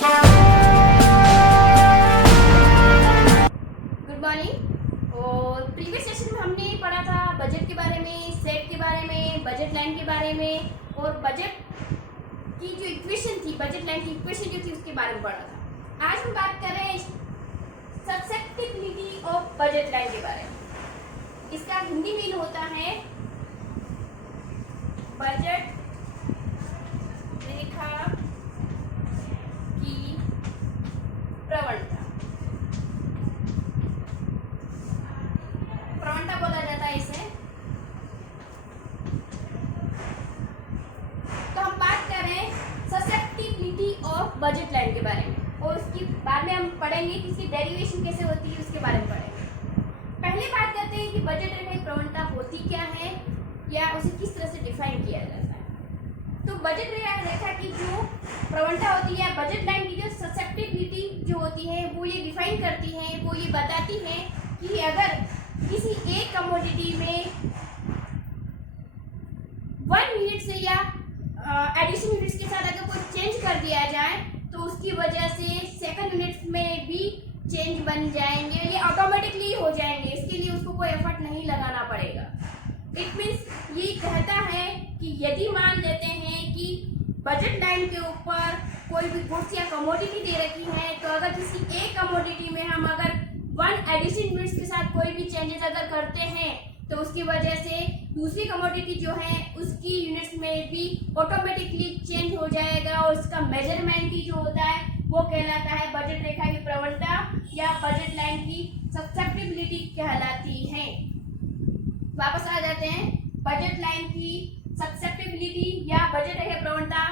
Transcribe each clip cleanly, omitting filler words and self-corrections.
Good morning. और previous session में हमने पढ़ा था बजट के बारे में, सेट के बारे में, बजट लाइन के बारे में, और बजट की जो इक्वेशन थी, बजट लाइन की इक्वेशन जो थी उसके बारे में पढ़ा था। आज हम बात कर रहे हैं ससेप्टिबिलिटी ऑफ बजट लाइन के बारे में। इसका हिंदी मीन होता है बजट रेखा की प्रवणता। प्रवणता बोला जाता है इसे। तो हम बात कर रहे हैं ससेप्टिबिलिटी ऑफ बजट लाइन के बारे में, और उसकी बाद में हम पढ़ेंगे कि इसकी डेरिवेशन कैसे होती है, उसके बारे में पढ़ेंगे। पहले बात करते हैं कि बजट रेखा की प्रवणता होती क्या है या उसे किस तरह से डिफाइन किया जाता है। तो बजट रेखा की जो प्रवणता होती है, बजट लाइन की जो ससेप्टिबिलिटी जो होती है, वो ये डिफाइन करती है, वो ये बताती है कि अगर किसी एक कमोडिटी में 1 यूनिट से या एडिशन यूनिट्स के साथ अगर कोई चेंज कर दिया जाए तो उसकी वजह से सेकंड यूनिट्स में भी चेंज बन जाएंगे, ये ऑटोमेटिकली हो जाएंगे, इसके लिए उसको कोई एफर्ट नहीं लगाना पड़ेगा। इट मीन्स ये कहता है कि यदि मान लेते हैं कि बजट लाइन के ऊपर कोई भी गुड्स या कमोडिटी दे रखी है, तो अगर किसी एक कमोडिटी में हम अगर 1 एडिशन यूनिट्स के साथ कोई भी चेंजेस अगर करते हैं तो उसकी वजह से दूसरी कमोडिटी जो है उसकी यूनिट्स में भी ऑटोमेटिकली चेंज हो जाएगा, और उसका मेजरमेंट ही जो होता है वो कहलाता है बजट रेखा की प्रवणता या बजट लाइन की ससेप्टिबिलिटी कहलाती है। वापस आ जाते हैं, बजट लाइन की ससेप्टिबिलिटी या बजट रेखा प्रवणता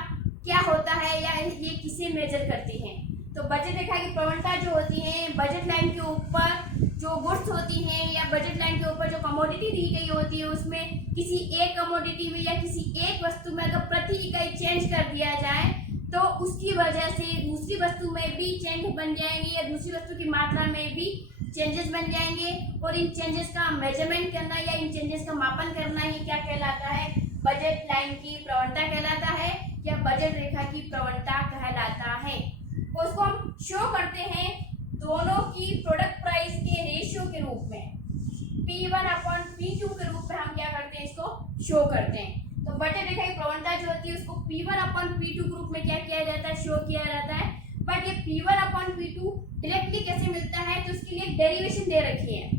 क्या होता है या ये किसे मेजर करती है। तो बजट रेखा की प्रवणता जो होती है, बजट लाइन के ऊपर जो गुड्स होती हैं या बजट लाइन के ऊपर जो कमोडिटी दी गई होती है, उसमें किसी एक कमोडिटी में या किसी एक वस्तु में अगर प्रति इकाई चेंज कर दिया जाए तो उसकी वजह से दूसरी वस्तु में भी चेंज बन जाएंगे या दूसरी वस्तु की मात्रा में भी चेंजेस बन जाएंगे, और इन चेंजेस का मेजरमेंट करना या इन चेंजेस का मापन करना ही क्या कहलाता है, बजट लाइन की प्रवणता कहलाता है या बजट रेखा की प्रवणता कहलाता है। और उसको हम शो करते हैं दोनों की प्रोडक्ट प्राइस के रेशियो के रूप में, P1/P2 के रूप में हम क्या करते हैं, इसको शो करते हैं। तो बजट रेखा की प्रवणता जो होती है उसको P1/P2 के रूप में क्या किया जाता है, शो किया जाता है। बट ये P1/P2 डायरेक्टली कैसे मिलता है, तो उसके लिए डेरिवेशन दे रखी है,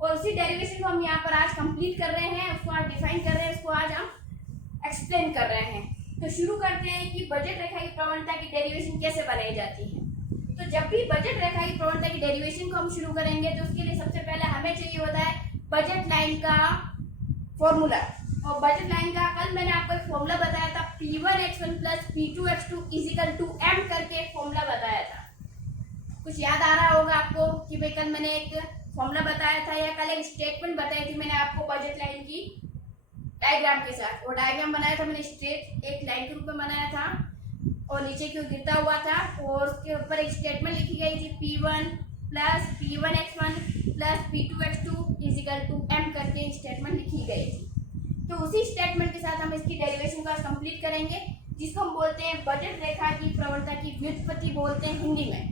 और उसी डेरिवेशन को हम यहाँ पर आज कंप्लीट कर रहे हैं, उसको आज डिफाइन कर रहे हैं, उसको आज हम एक्सप्लेन कर रहे हैं। तो शुरू करते हैं कि बजट रेखा की प्रवणता की डेरिवेशन कैसे बनाई जाती है। तो जब भी बजट रेखा की प्रवणता की डेरिवेशन को हम शुरू करेंगे तो उसके लिए सबसे पहले हमें चाहिए होता है बजट लाइन का फॉर्मूला। और बजट लाइन का कल मैंने आपको एक फॉर्मूला बताया था, P1x1 + P2x2 = M करके एक फॉर्मूला बताया था। कुछ याद आ रहा होगा आपको कि भाई कल मैंने एक फॉर्मूला बताया था या कल एक स्टेटमेंट बताई थी मैंने आपको बजट लाइन की डायग्राम के साथ। वो डायग्राम बनाया था मैंने स्ट्रेट एक लाइन के रूप में बनाया था और नीचे की ओर गिरता हुआ था, और उसके ऊपर एक स्टेटमेंट लिखी गई थी P1 + P1x1 + P2x2 = M करके स्टेटमेंट लिखी गई थी। तो उसी स्टेटमेंट के साथ हम इसकी डेरिवेशन को आज कंप्लीट करेंगे, जिसको हम बोलते हैं बजट रेखा की प्रवणता की व्युत्पत्ति बोलते हैं हिंदी में।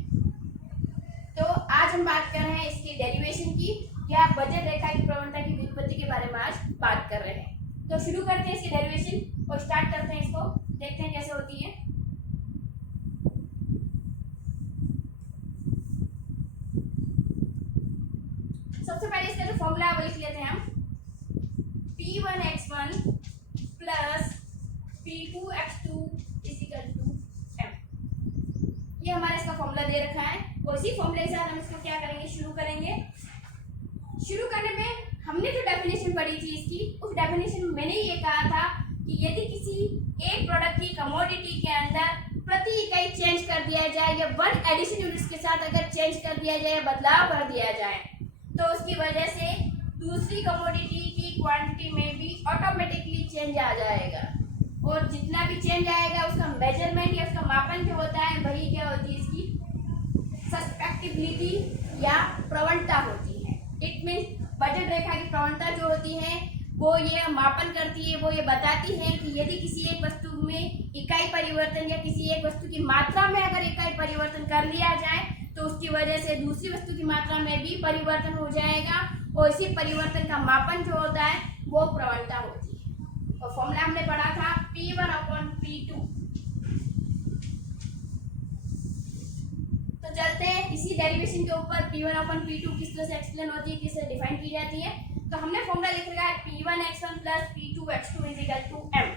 तो आज हम बात कर रहे हैं इसकी डेरिवेशन की, या बजट रेखा की प्रवणता की व्युत्पत्ति के बारे में आज बात कर रहे हैं। तो शुरू करते हैं इसकी डेरिवेशन और स्टार्ट करते हैं इसको, देखते हैं कैसे होती है। सबसे पहले इसका जो फॉर्मूला है वो लिख लेते हैं हम, P1x1 + P2x2 = M। ये हमारा इसका फॉर्मूला दे रखा है, और इसी फॉर्मूले के साथ हम इसको क्या करेंगे, शुरू करेंगे। शुरू करने में हमने जो डेफिनेशन पढ़ी थी इसकी, उस डेफिनेशन में मैंने ये कहा था कि यदि किसी एक प्रोडक्ट की कमोडिटी के अंदर प्रति इकाई चेंज कर दिया जाए या 1 एडिशन यूनिट्स के साथ अगर चेंज कर दिया जाए या बदलाव कर दिया जाए, तो उसकी वजह से दूसरी कमोडिटी की क्वांटिटी में भी ऑटोमेटिकली चेंज आ जाएगा, और जितना भी चेंज आएगा उसका मेजरमेंट या उसका मापन जो होता है वही क्या होती है, इसकी ससेप्टिबिलिटी या प्रवणता होती है। इट मीन्स बजट रेखा की प्रवणता जो होती है वो ये मापन करती है, वो ये बताती है कि यदि किसी एक वस्तु में इकाई परिवर्तन या किसी एक वस्तु की मात्रा में अगर इकाई परिवर्तन कर लिया जाए तो उसकी वजह से दूसरी वस्तु की मात्रा में भी परिवर्तन हो जाएगा और इसी परिवर्तन का मापन जो होता है वो प्रवणता होती है। और फॉर्मूला हमने पढ़ा था P1/P2। तो चलते हैं इसी डेरिवेशन के ऊपर P1/P2 किस तरह से एक्सप्लेन होती है, किस तरह डिफाइन की जाती है। तो हमने फॉर्मूला लिख रखा है P1x1 + P2x2 m।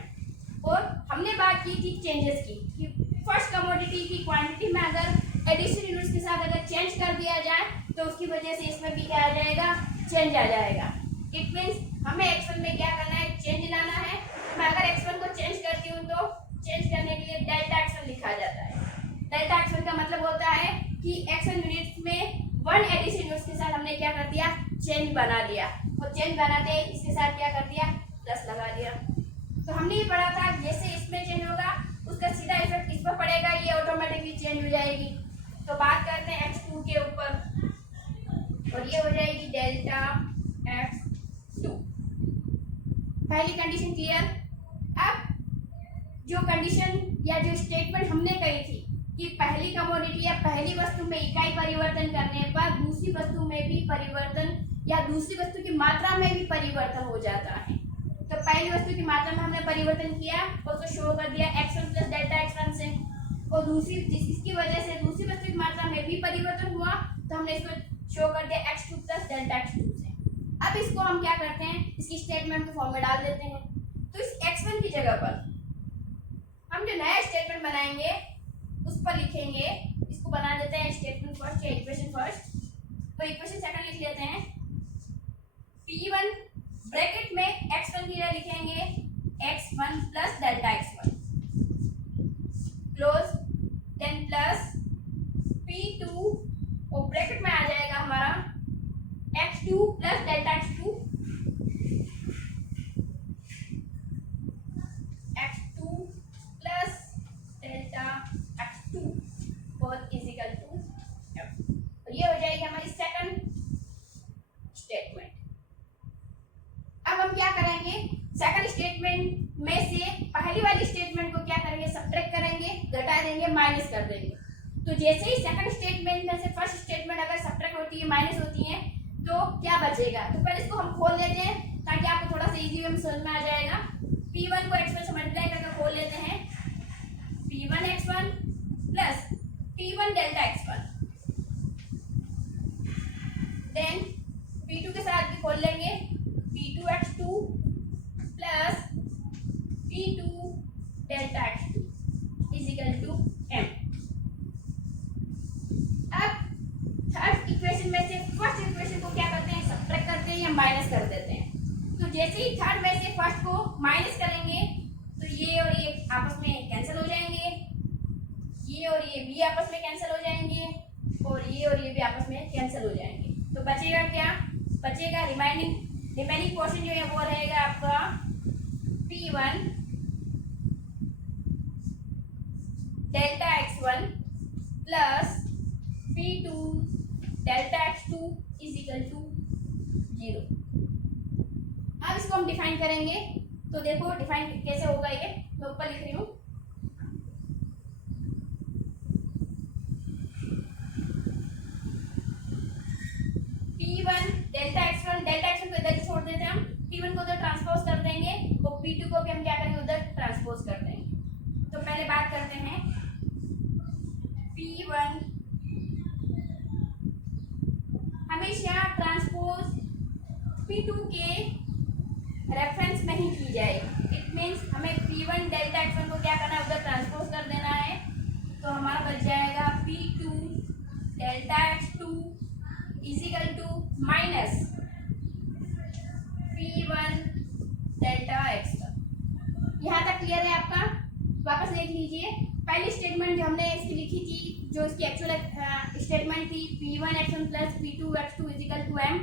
और हमने बात की थी चेंजेस की कि फर्स्ट कमोडिटी की क्वांटिटी में अगर एडिशन यूनिट्स के साथ अगर चेंज कर दिया जाए तो उसकी वजह से इसमें भी क्या आ जाएगा, चेंज आ जाएगा। इट मींस हमें x1 में क्या करना है, चेंज लाना है। मैं अगर x1 को चेंज करती हूँ तो चेंज करने के लिए डेल्टा x1 लिखा जाता है। डेल्टा x1 का मतलब होता है कि x1 यूनिट्स में 1 एडिशन यूनिट्स के साथ हमने क्या कर दिया, चेंज बना दिया। और चेंज बनाते इसके साथ क्या कर दिया, प्लस लगा दिया। तो हमने ये पढ़ा था जैसे इसमें चेंज होगा उसका सीधा इफेक्ट इस पर पड़ेगा, ये ऑटोमेटिकली चेंज हो जाएगी। तो बात करते हैं x2 के ऊपर और ये हो जाएगी डेल्टा x2। पहली कंडीशन क्लियर। अब जो कंडीशन या जो स्टेटमेंट हमने कही थी कि पहली कमोडिटी या पहली वस्तु में इकाई परिवर्तन करने पर दूसरी वस्तु में भी परिवर्तन या दूसरी वस्तु की मात्रा में भी परिवर्तन हो जाता है। तो पहली वस्तु की मात्रा में हमने परिवर्तन किया और उसको शो कर दिया x1 + डेल्टा x1 से। और दूसरी इसकी वजह से दूसरी वस्तु की मात्रा में भी परिवर्तन हुआ तो हमने इसको शो कर दिया x2 + डेल्टा x2 से। अब इसको हम क्या करते हैं, इसकी स्टेटमेंट के फॉर्म में डाल देते हैं। तो इस x1 की जगह पर हम जो नया स्टेटमेंट बनाएंगे उस पर लिखेंगे, इसको बना देते हैं स्टेटमेंट फर्स्ट या इक्वेशन फर्स्ट। तो इक्वेशन सेकंड लिख लेते हैं। P1 ब्रैकेट में x1 की जगह लिखेंगे x1 + delta x1 close, then plus P2 और ब्रैकेट में आ जाएगा हमारा x2 + delta x2 delta x2 और इजिकल टू f। तो ये हो जाएगी हमारी सेकंड स्टेटमेंट। अब हम क्या करेंगे, सेकंड स्टेटमेंट में से पहली वाली स्टेटमेंट को क्या करेंगे, सब्ट्रैक्ट करेंगे, घटा देंगे, माइनस कर देंगे। तो जैसे ही सेकंड स्टेटमेंट में से फर्स्ट स्टेटमेंट अगर सब्ट्रैक्ट होती है, माइनस होती है, तो क्या बचेगा। तो पहले इसको हम खोल लेते हैं ताकि आपको थोड़ा सा इजी वे में समझ में आ जाएगा। P1 को x1 से मल्टीप्लाई करके खोल लेते हैं। P1x1 + P1 delta x1, then P2 के साथ भी खोल लेंगे P2x2 + P2 delta x2 is equal to m। अब थर्ड इक्वेशन में से फर्स्ट इक्वेशन को क्या करते हैं, सब्ट्रैक्ट करते हैं या माइनस कर देते हैं। तो जैसे ही थर्ड में से फर्स्ट को माइनस करेंगे तो ये और ये आपस में कैंसिल हो जाएंगे, ये और ये भी आपस में कैंसिल हो जाएंगे और ये भी आपस में कैंसिल हो जाएंगे। तो बचेगा क्या, बचेगा रिमेनिंग पोर्शन जो है वो रहेगा आपका P1 delta x1 + P2 delta x2 is equal to 0। अब इसको हम डिफाइन करेंगे। तो देखो डिफाइन कैसे होगा, ये मैं ऊपर लिख रही हूँ। P1 डेल्टा x1 को इधर ही छोड़ देते हैं हम, P1 को उधर ट्रांसपोज कर देंगे और P2 को भी हम क्या करेंगे, उधर ट्रांसपोज कर देंगे। तो पहले बात करते हैं P1 हमेशा ट्रांसपोज P2 के रेफरेंस में ही की जाएगी। इट मींस हमें P1 डेल्टा x1 को क्या करना है, उधर ट्रांसपोज कर देना है। तो हमारा बच जाएगा P2 delta x2 is equal to minus P1 delta x1। यहाँ तक क्लियर है आपका। वापस देख लीजिए, पहली स्टेटमेंट जो हमने इसकी लिखी थी, जो इसकी एक्चुअल स्टेटमेंट थी P1x1 + P2x2 is equal to m।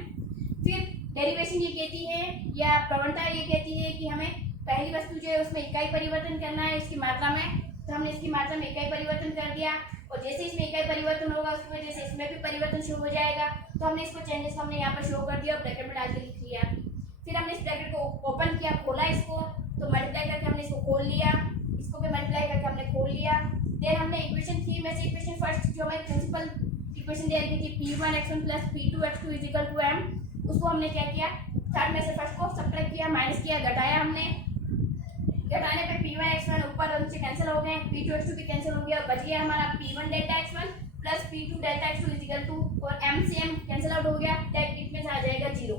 फिर डेरिवेशन ये कहती है या प्रवणता ये कहती है कि हमें पहली वस्तु जो है उसमें इकाई परिवर्तन करना है इसकी मात्रा में। तो हमने इसकी मात्रा में इकाई परिवर्तन कर दिया और जैसे इसमें इकाई परिवर्तन होगा उसकी वजह से इसमें भी परिवर्तन शुरू हो जाएगा। तो हमने इसको चेंजेस हमने यहाँ पर शो कर दिया और ब्रैकेट में डाल के लिख लिया। फिर हमने इस ब्रैकेट को ओपन किया, खोला इसको, तो मल्टीप्लाई करके हमने इसको खोल लिया, इसको भी मल्टीप्लाई करके हमने खोल लिया। देन हमने इक्वेशन 3 में से इक्वेशन फर्स्ट जो हमारी प्रिंसिपल इक्वेशन दे रखी थी p1x1 + p2x2 = m, उसको हमने क्या किया, थर्ड में से फर्स्ट को सब्ट्रैक्ट किया, माइनस किया, घटाया हमने। घटाने पे p1x1 ऊपर उनसे कैंसिल हो गए, p2x2 भी कैंसिल हो गया, बच गया हमारा p1 delta x1 + p2 delta x2 = और m से m कैंसिल आउट हो गया, दैट इट में आ जाएगा 0।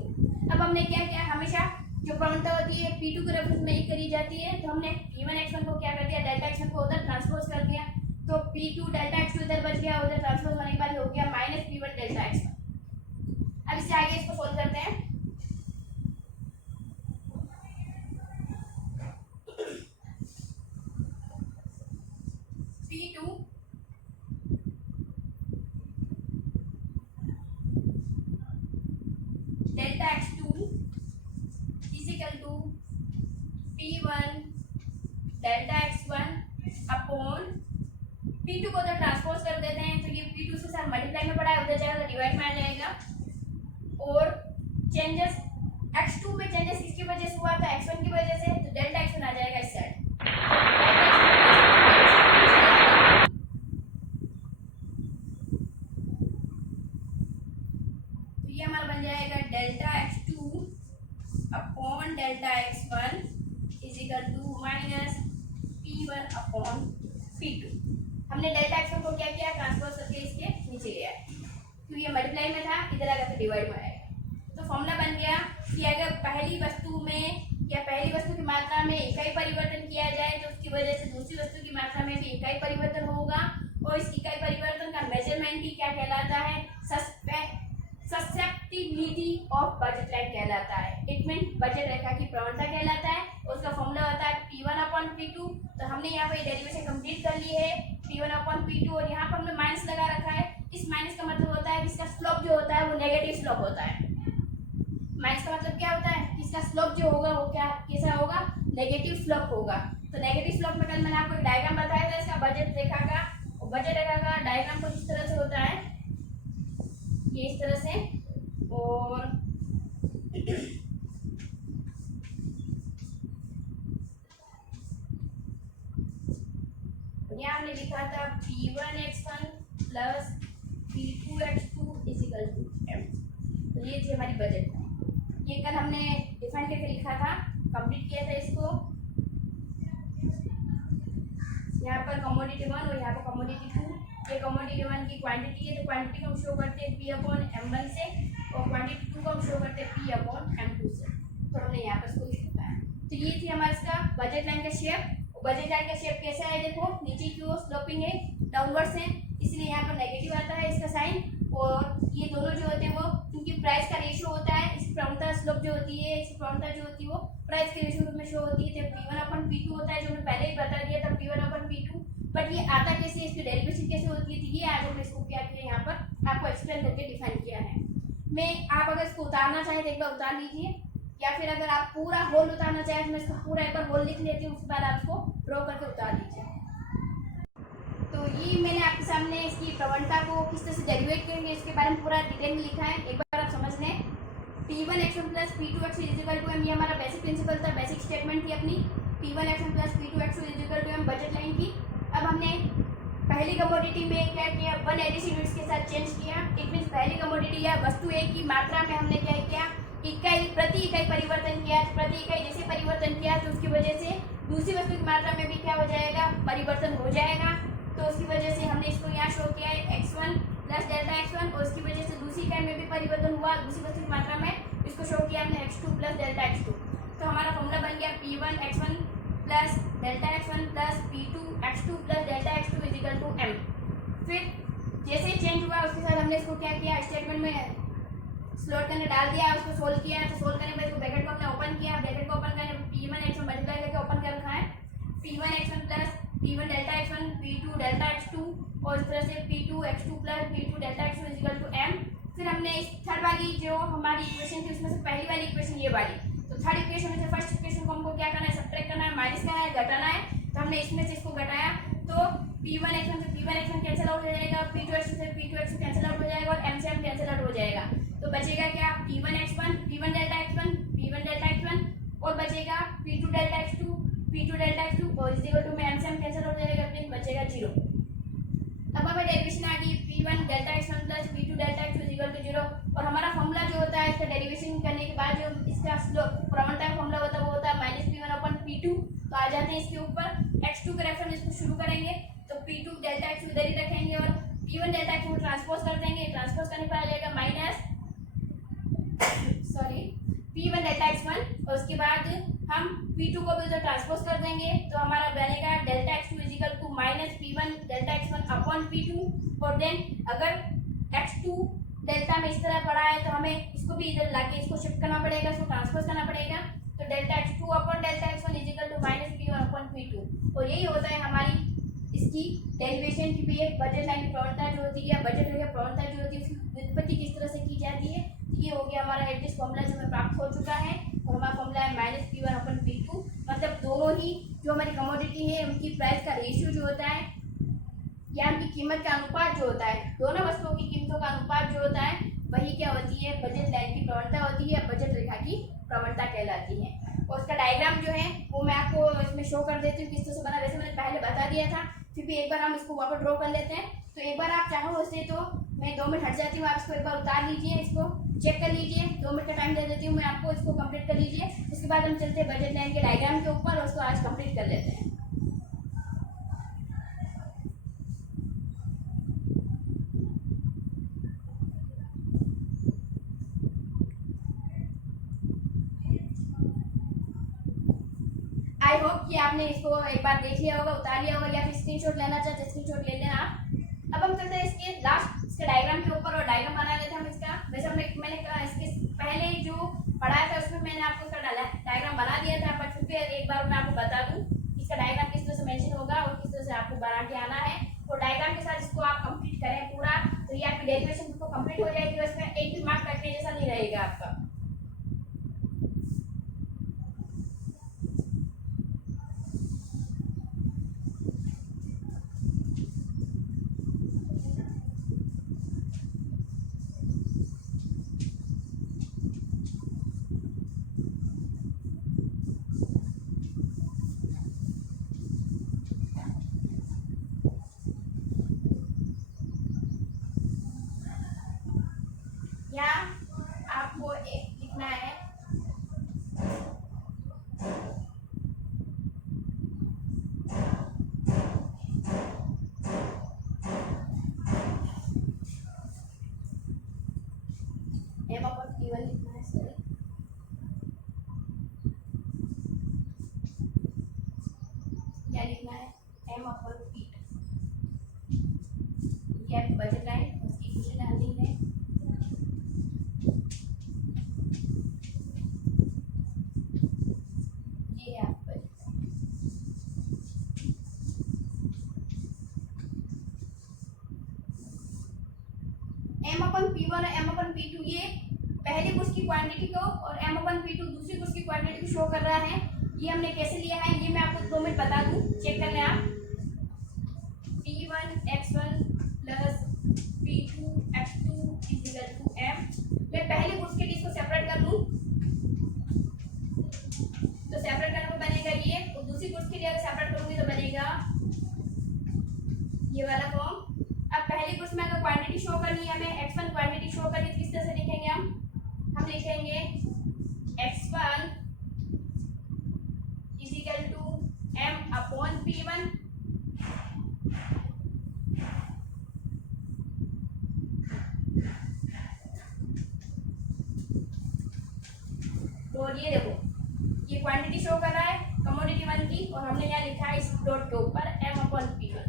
अब हमने क्या किया, हमेशा जो प्रवणता होती है p2 के रेफरेंस में ही करी जाती है, तो हमने p1x1 को क्या कर दिया, डेल्टा x1 को उधर ट्रांसपोज कर दिया, तो p2 डेल्टा x2 इधर बच गया, उधर ट्रांसपोज होने के बाद हो गया -p1 डेल्टा x1। अब इससे आगे इसको सोल्व करते हैं। p2 delta x2 = p1 delta x1 upon p2 को उधर ट्रांसपोज कर देते हैं, तो ये p2 से साथ मल्टीप्लाई में पड़ा है, उधर जाएगा डिवाइड में आ जाएगा। और चेंजेस x2 में चेंजेस किसकी वजह से हुआ था, x1 की वजह से, तो डेल्टा x1 आ जाएगा इस साइड। तो ये हमारा बन जाएगा delta x2 upon delta x1 = -p1 upon p2। हमने डेल्टा x1 को क्या किया, ट्रांसपोज करके इसके नीचे ले आए, तो ये मल्टीप्लाई में था, इधर आकर तो डिवाइड में आएगा। तो फॉर्मूला बन गया कि अगर पहली वस्तु में या पहली वस्तु की मात्रा में इकाई परिवर्तन किया जाए तो उसकी वजह से दूसरी वस्तु की मात्रा में भी इकाई परिवर्तन होगा, और इस इकाई परिवर्तन का मेजरमेंट ही क्या कहलाता है, ससेप्टिबिलिटी ऑफ बजट लाइन कहलाता है। इट मीन बजट रेखा की प्रवणता कहलाता है, उसका फॉर्मूला होता है p1/p2। तो हमने यहाँ पे डेरिवेशन कंप्लीट कर ली है, p1/p2, और यहाँ पर हमने माइनस लगा रखा है। इस माइनस का मतलब होता है कि इसका स्लोप जो होता है वो नेगेटिव स्लोप होता है। माइनस का मतलब क्या होता है कि इसका स्लोप जो होगा वो क्या कैसा होगा, नेगेटिव स्लोप होगा। तो नेगेटिव स्लोप में कल मैंने आपको एक डायग्राम बताया था इसका बजट रेखा का, और बजट रेखा का डायग्राम कुछ इस तरह से होता है, ये इस तरह से। और यहाँ हमने लिखा था p1x1 + p2x2 = m। तो ये थी हमारी बजट, ये कल हमने डिफाइन करके लिखा था, कंप्लीट किया था इसको। यहाँ पर कमोडिटी 1 और यहाँ पर कमोडिटी 2, ये कमोडिटी 1 की क्वांटिटी है, तो क्वांटिटी को हम शो करते हैं p/m1 से, और क्वांटिटी 2 को हम शो करते हैं p/m2 से। तो हमने यहाँ पर इसको लिखा है। तो ये थी हमारा इसका बजट लाइन का शेप। बजट लाइन का शेप कैसा है, देखो नीचे की ओर स्लोपिंग है, डाउनवर्ड्स है, इसलिए यहाँ पर नेगेटिव आता है इसका साइन। और ये दोनों जो होते हैं वो क्योंकि प्राइस का रेशियो होता है, इस प्रवणता स्लोप जो होती है, इस प्रवणता जो होती है वो प्राइस के रेशियो में शो होती है। तो p1/p2 होता है, जो मैं पहले ही बता दिया था p1/p2। बट ये आता कैसे, इसकी डेरिवेशन कैसे होती है, ये आज हमने इसको क्या किया यहाँ पर आपको एक्सप्लेन करके डिफाइन किया है। मैं आप अगर इसको उतारना चाहें तो एक बार उतार लीजिए, या फिर अगर आप पूरा होल उतारना चाहें तो मैं इसको पूरा एक बार होल लिख लेती हूँ, उसके बाद आप इसको ड्रॉ करके उतार लीजिए। तो ये मैंने आपके सामने इसकी प्रवणता को किस तरह से डेरिवेट करेंगे इसके बारे में पूरा डिटेल में लिखा है, एक बार आप समझ लें। p1x1 + p2x2 = m, ये हमारा बेसिक प्रिंसिपल था, बेसिक स्टेटमेंट थी अपनी p1x1 + p2x2 = m budget line की। अब हमने पहली कमोडिटी में क्या किया, 1 एडिशन यूनिट्स के साथ चेंज किया। इट मीन्स पहली कमोडिटी या वस्तु एक की मात्रा में हमने क्या किया, प्रति इकाई परिवर्तन किया। प्रति इकाई जैसे परिवर्तन किया तो उसकी वजह से दूसरी वस्तु की मात्रा में भी क्या हो जाएगा, परिवर्तन हो जाएगा। तो उसकी वजह से हमने इसको यहाँ शो किया है x1 + डेल्टा x1, और उसकी वजह से दूसरी इकाई में भी परिवर्तन हुआ, दूसरी वस्तु की मात्रा में इसको शो किया हमने x2 + डेल्टा x2। तो हमारा फॉर्मूला बन गया p1x1 + delta x1 + p2x2 + delta x2 = m। फिर जैसे चेंज हुआ उसके साथ हमने इसको क्या किया, स्टेटमेंट में स्लॉट करने डाल दिया, उसको सोल्व किया। तो सोल्व करने के बाद इसको ब्रैकेट को हमने ओपन किया, ब्रैकेट को ओपन करने p1x1 मल्टीप्लाई करके ओपन कर रखा है, p1x1 + p1 delta x1 p2 delta x2, और इस तरह से p2x2 + p2 delta x2 = m। फिर हमने इस थर्ड वाली जो हमारी इक्वेशन थी उसमें से पहली वाली इक्वेशन ये वाली, तो थर्ड इक्वेशन में से फर्स्ट इक्वेशन को हमको क्या करना है, सब्ट्रैक्ट करना है, माइनस करना है, घटाना है। तो हमने इसमें से इसको घटाया, तो p1x1 से p1x1 कैंसिल आउट हो जाएगा, p2x2 से p2x2 कैंसिल आउट हो जाएगा, और m से m कैंसिल आउट हो जाएगा। तो बचेगा क्या, p1x1 p1 delta x1 p1 delta x1, और बचेगा p2 delta x2 p2 delta x2, और इस में m से m कैंसिल हो जाएगा, फिर बचेगा 0। P1 delta x1 plus P2 delta x2 is equal to 0। और हमारा फॉर्मूला जो होता है इसका डेरिवेशन करने के बाद जो इसका प्रवणता का फॉर्मूला होता है वो होता है माइनस P1 अपन P2। तो आ जाते हैं इसके ऊपर x2 के रेफरेंस इसको शुरू करेंगे तो P2 डेल्टा x2 इधर ही रखेंगे और P1 डेल्टा x को ट्रांसपोज कर देंगे। ट्रांसपोज करने पर आ जाएगा माइनस P1 डेल्टा x1 और उसके बाद हम P2 को भी उधर ट्रांसपोज कर देंगे तो हमारा बनेगा delta x2 is equal to minus P1 delta x1 upon P2। और देन अगर x2 डेल्टा में इस तरह पड़ा है तो हमें इसको भी इधर लाके इसको शिफ्ट करना पड़ेगा, इसको ट्रांसपोज करना पड़ेगा। तो delta x2 upon delta x1 is equal to minus P1 upon P2। और यही होता है हमारी इसकी डेरिवेशन की भी एक बजट लाइन की प्रवणता जो होती है, बजट लाइन की प्रवणता जो होती है उसकी व्युत्पत्ति किस तरह से की जाती है। ये हो गया हमारा एडजस्ट फॉर्मूला जो हमें प्राप्त हो चुका है और हमारा फॉर्मूला है माइनस P1 अपन P2। मतलब दोनों ही जो हमारी कमोडिटी है उनकी प्राइस का रेशियो जो होता है या उनकी कीमत का अनुपात जो होता है, दोनों वस्तुओं की कीमतों का अनुपात जो होता है वही क्या होती है, बजट लाइन की प्रवणता होती है, बजट रेखा की प्रवणता कहलाती है। और उसका डायग्राम जो है वो मैं आपको इसमें शो कर देती हूँ किस तरह से बना। वैसे मैंने पहले बता दिया था, फिर भी एक बार हम इसको वापस ड्रॉ कर लेते हैं। तो एक बार आप चाहो उससे तो मैं 2 मिनट हट जाती हूँ, आप इसको एक बार उतार लीजिए, इसको चेक कर लीजिए। 2 मिनट का टाइम दे देती हूँ मैं आपको, इसको कंप्लीट कर लीजिए। उसके बाद हम चलते हैं बजट लाइन के डायग्राम के ऊपर और उसको आज कंप्लीट कर लेते हैं। आई होप कि आपने इसको एक बार देख लिया होगा, उतार लिया होगा, या फिर स्क्रीनशॉट लेना चाहते हैं स्क्रीनशॉट ले लेना आप। अब हम चलते हैं इसके लास्ट इसके डायग्राम के ऊपर और डायग्राम बना लेते हैं हम इसका। वैसे मैंने कहा इसके पहले जो पढ़ाया था उसमें मैंने आपको इसका डायग्राम बना दिया था, पर फिर एक बार मैं आपको बता दूं इसका डायग्राम किस तरह से मेंशन होगा और किस तरह से आपको बना के आना है। और डायग्राम के साथ इसको आप कंप्लीट करें पूरा, तो ये आपकी डेरिवेशन को कंप्लीट हो जाएगी। उसमें एक भी मार्क कटने जैसा नहीं रहेगा आपका। आपको एक लिखना है M अपॉन P1 लिखना है, सॉरी क्या लिखना है M अपॉन P2। ये आपकी बजट लाइन उसकी इक्वेशन डालनी है। M अपन P1 और M अपन P2 ये पहले गुड्स की क्वांटिटी को और M अपन P2 दूसरी गुड्स की क्वांटिटी को शो कर रहा है। ये हमने कैसे लिया है ये मैं आपको 2 मिनट बता दूं, चेक कर लें आप। P1 x1 plus P2 x2 is equal to M। मैं पहले गुड्स के लिए इसको सेपरेट कर लूं तो सेपरेट करने पर बनेगा ये, और दूसरी गुड्स के लिए अगर सेपरेट करूंगी तो बनेगा ये वाला फॉर्म। अब पहली गुड्स में अगर क्वांटिटी शो करनी है हमें x1 क्वांटिटी शो करनी है तो किस तरह से लिखेंगे हम लिखेंगे x1 is equal to M upon P1। तो ये देखो ये क्वांटिटी शो कर रहा है कमोडिटी 1 की, और हमने यहाँ लिखा है इस डॉट के ऊपर M upon P1।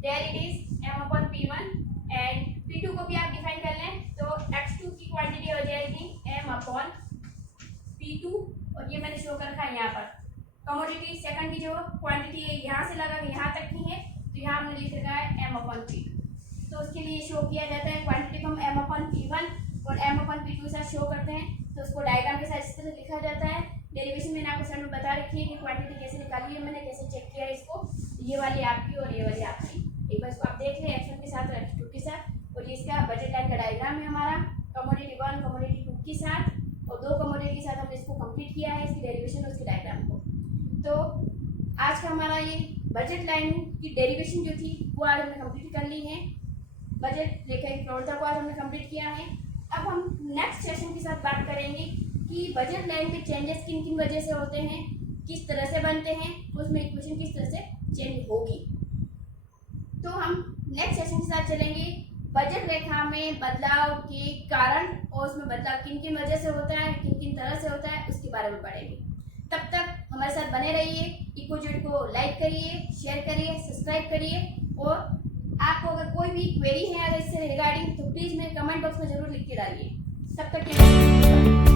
There it is M upon P1 and P2 को भी आप डिफाइन कर लें तो x2 की क्वांटिटी हो जाएगी M अपॉन P2। और ये मैंने शो कर रखा है यहाँ पर कमोडिटी सेकंड की जो क्वांटिटी है यहाँ से लगा यहाँ तक की है, तो यहाँ हमने लिख रखा है M अपॉन P2। तो उसके लिए शो किया जाता है क्वांटिटी को हम M अपॉन P1 और M अपॉन P2 के साथ शो करते हैं, तो उसको डायग्राम के साथ इस तरह लिखा जाता है। डेरिवेशन मैंने आपको स्टार्ट में बता रखी है कि क्वांटिटी कैसे निकाली है, मैंने कैसे चेक किया है इसको। ये वाली आपकी और ये वाली आपकी, एक बार इसको आप देख लें x1 के साथ और x2 के साथ। और ये इसका बजट लाइन का डायग्राम है हमारा कमोडिटी 1 कमोडिटी 2 के साथ, और 2 कमोडिटी के साथ हमने इसको कंप्लीट किया है इसकी डेरिवेशन और उसके डायग्राम को। तो आज का हमारा ये बजट लाइन की डेरिवेशन जो थी वो आज हमने कंप्लीट कर ली है। बजट रेखा की प्रवणता को आज हमने कंप्लीट किया है। अब हम नेक्स्ट सेशन के साथ बात करेंगे कि बजट लाइन में चेंजेस किन किन वजह से होते हैं, किस तरह से बनते हैं, उसमें इक्वेशन किस तरह से चेंज होगी। तो हम नेक्स्ट सेशन के साथ चलेंगे बजट रेखा में बदलाव के कारण और उसमें बदलाव किन किन वजह से होता है, किन किन तरह से होता है, उसके बारे में पढ़ेंगे। तब तक हमारे साथ बने रहिए। इकोजेड को लाइक करिए, शेयर करिए, सब्सक्राइब करिए और आपको अगर कोई भी क्वेरी है अगर इससे रिगार्डिंग तो प्लीज़ मेरे कमेंट बॉक्स में जरूर लिख के डालिए। तब तक के लिए